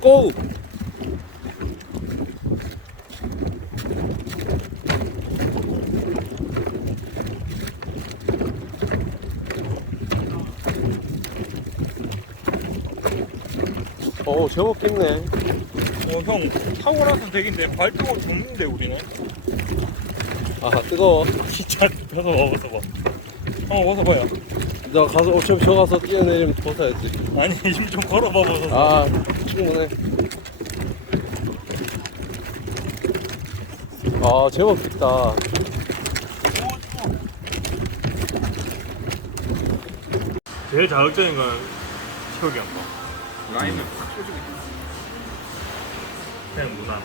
렛츠고! 어, 제목겠네 어, 형, 타고 나서 되긴데, 발등으로 죽는데, 우리는. 아, 뜨거워. 진짜, 펴서 먹어서 봐. 한번 어서 봐요. 나 가서 어차피 저 가서 뛰어내리면 벗어야지 아니 좀, 좀 걸어봐 벗어서 아 충분해 아 제법 깊다 제일 자극적인 건형 거. 라임을 팍 쏘주고 있어. 그냥 무난.